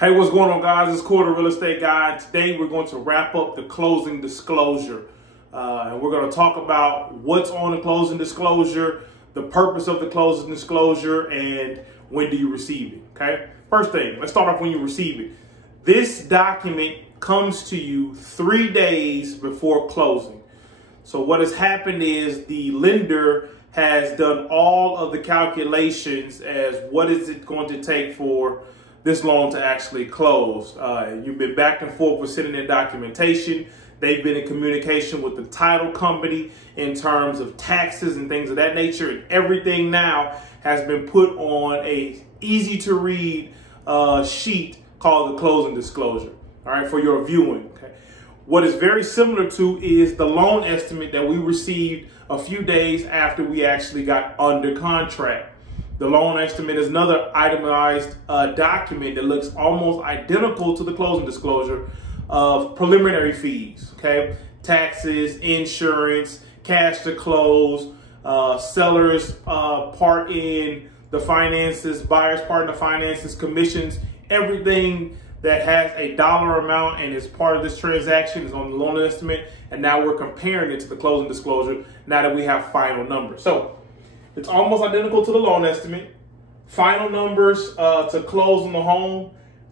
Hey, what's going on, guys? It's Cory, the real estate guy. Today, we're going to wrap up the closing disclosure. And we're going to talk about what's on the closing disclosure, the purpose of the closing disclosure, and when do you receive it, okay? First thing, let's start off when you receive it. This document comes to you 3 days before closing. So what has happened is the lender has done all of the calculations as what is it going to take for this loan to actually close. You've been back and forth with sending in documentation. They've been in communication with the title company in terms of taxes and things of that nature. And everything now has been put on a easy to read sheet called the closing disclosure, all right, for your viewing. Okay. What is very similar to is the loan estimate that we received a few days after we actually got under contract. The loan estimate is another itemized document that looks almost identical to the closing disclosure of preliminary fees, okay? Taxes, insurance, cash to close, sellers part in the finances, buyers part in the finances, commissions, everything that has a dollar amount and is part of this transaction is on the loan estimate. And now we're comparing it to the closing disclosure now that we have final numbers. So it's almost identical to the loan estimate. Final numbers to close on the home.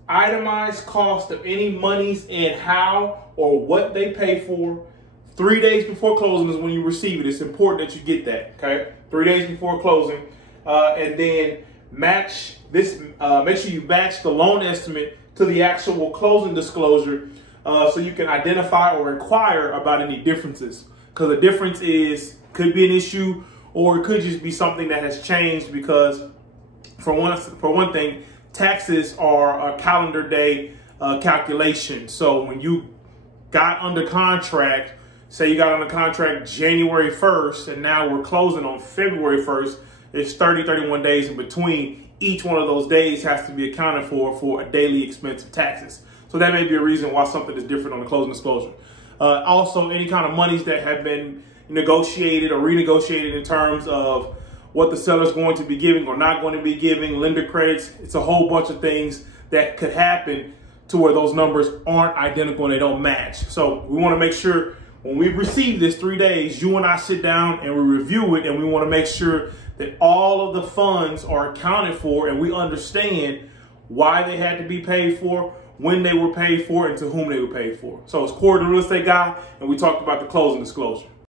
Itemized cost of any monies and how or what they pay for. 3 days before closing is when you receive it. It's important that you get that, okay? 3 days before closing. And then match this, make sure you match the loan estimate to the actual closing disclosure so you can identify or inquire about any differences. Because the difference could be an issue, or it could just be something that has changed because, for one thing, taxes are a calendar day calculation. So when you got under contract, say you got under contract January 1st, and now we're closing on February 1st, it's 31 days in between. Each one of those days has to be accounted for a daily expense of taxes. So that may be a reason why something is different on the closing disclosure. Also, any kind of monies that have been negotiated or renegotiated in terms of what the seller is going to be giving or not going to be giving, lender credits. It's a whole bunch of things that could happen to where those numbers aren't identical and they don't match. So we want to make sure when we receive this 3 days, you and I sit down and we review it, and we want to make sure that all of the funds are accounted for and we understand why they had to be paid for, when they were paid for, and to whom they were paid for. So it's Cory, the real estate guy, and we talked about the closing disclosure.